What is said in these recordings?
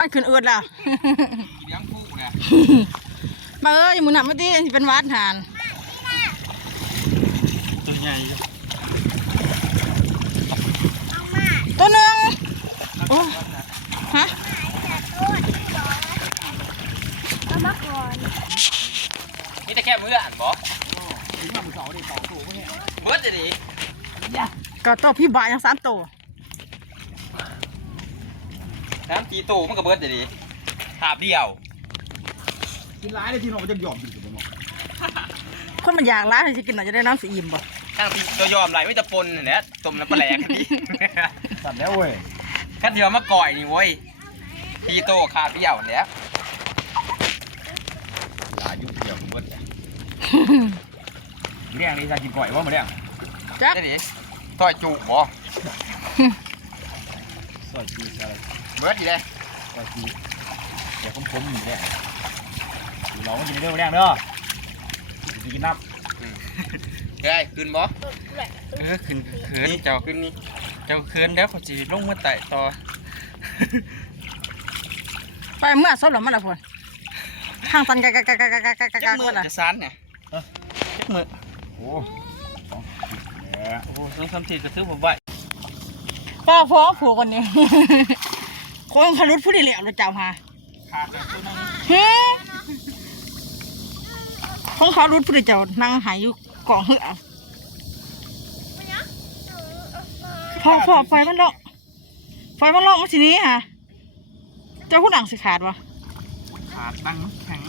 มันขึ้นอืดแล้วเลี้ยงผู้เนี่ยมาเอ้ยหมูหนักไม่ดีสิเป็นหวานหานตัวใหญ่ตัวหนึ่งโอ้ฮะเอามาก่อนนี่แต่แค่มืออ่านบอถึงมามือสองดิสองตัวพวกนี้เบิร์ดจะดีก็ตัวพี่บายังสามตัว น้ำจีตูมันก็เบิร์ดจะดีถาบเดียว กินร้ายเลยที่เราจะหยอมอยู่กับมันคนมันอยากร้ายสิกินหน่อยจะได้น้ำสีอิ่มบ่ข้างพี่ตัวยอมไรไม่จะปนเนี่ยต้มน้ำปลาแหลกกันดิสัตว์แล้วเว้ยขั้นเดียวมาก่อยนี่เว้ยพี่โตขาดเดียวเนี่ยหลายยุ่งเกี่ยวเบิดเรื่องนี้จะกินก่อยว่ามาเรื่องจักได้ดิต่อยจูบอซอยชีสอะไร เบิร์ดดีเลยซอยชีเดี๋ยวคมๆอยู่เนี่ยเราก็กินเรื่องแรงเด้อกินน้ได้ขึ้นบอเออขึ้นเขินเจ้าขึ้นนี่เจ้าเขินแล้วเขาจีลงมาไต่ต่อไปเมื่อซบหรือมันละพนทางตันกะกะกะกะกะกะกะกะจักะกมืก็อละจะซันเนี่ยจักมือำโอ้สองเนี่ยโอ้โหสองสามทีก็ถือผมไหวพ่อพ่อผัวคนนี้ คนเขารุดผู้ดีเหลวเราเจ้าหาขาดเลยตัวนึงเฮ้ของเขารุดผู้ดีเจ้านั่งหายอยู่กองเหือพอพอไฟมันลงไฟมันลงมาทีนี้ฮะเจ้าผู้หนังสิขาดวะขาดตั้งแข็ง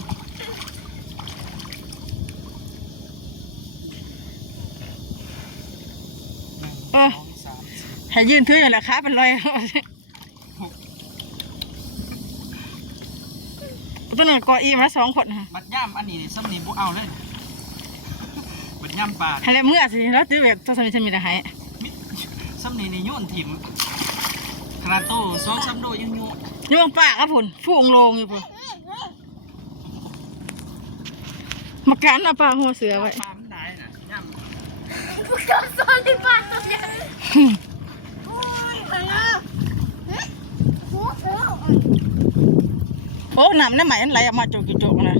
เออสองสามสี่ให้ยืนถืออย่างละขาเป็นรอย ตัวหนึ่งกออีมาสองคนฮะบัดย่ามอันนี้ซ้ำนี่บุเอาเลยบัดย่ามปลาให้แล้วเมื่อสิแล้วตื้อแบบตัวสมิธมีแต่ให้ซ้ำนี่นี่โยนถิ่มขนาดโตสองสามโลยังโยนโยงปากครับพุ่นฟูงโลงอยู่พุ่นมาการเอาปลาหัวเสือไว้ปลามันได้น่ะย่ามพวกเราซ้อนที่บ้านตัวใหญ่โอ้ยมาแล้วเฮ้ย โอ้โหโอ้น้ำในไหมมันไหลออกมาโจกโจกนะ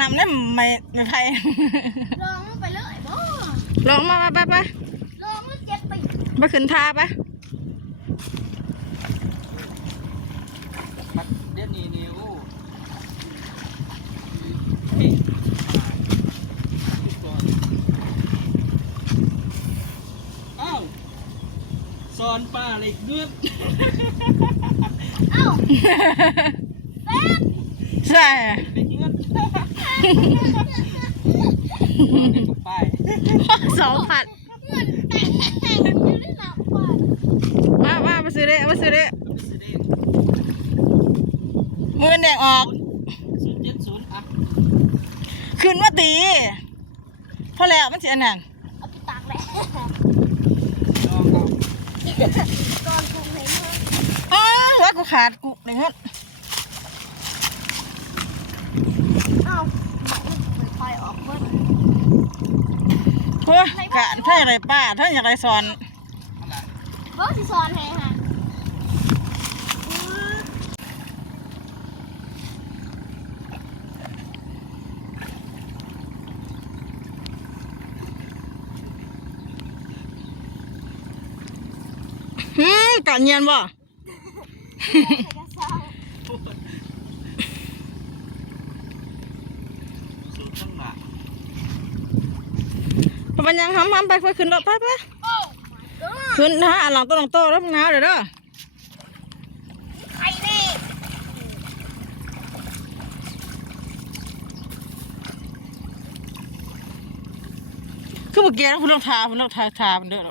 น้ำในไหมไม่ไผ่ลองมันไปเลยบ่ลองมาไปไปไปลองมันเจ็บไปไปขึ้นท่าไปบัดเดี๋ยวนี้นี่โอ้เฮ้ยอ้าวส อนปลาอะไรเงือเอ้าใช่เป็นเงือกไปสองผัดเหมือนแต่งแต่งอยู่ในหนังป่ามามามาซื้อเด้มาซื้อเด้มือแดงออกศูนย์เจ็ดศูนย์อะขึ้นมาตีพอแล้วมันเสียนั่นเอาไปตากแหละ อนกูเห็นว่าอ๋อว่ากูขาดกูเดี๋ยวงั้นเอ้าบอกว่าเปิดไฟออกเบิ้ลเฮ้ยกะถ้าอย่างไรป้าถ้าอย่างไรสอนอะไรเบิ้ลสิซ้อนให้ฮะ หืมกะเนียนบ่ใครก็ซ้อนสูตรตั้งหลักพอมันยังห้ำห้ำไปเพื่อขึ้นรถไปไปขึ้นนะหลังตัวหลังโตแล้วมึงน้าเดี๋ยวเด้อคือเมื่อกี้นะคุณต้องทาคุณต้องทาทามันเด้อ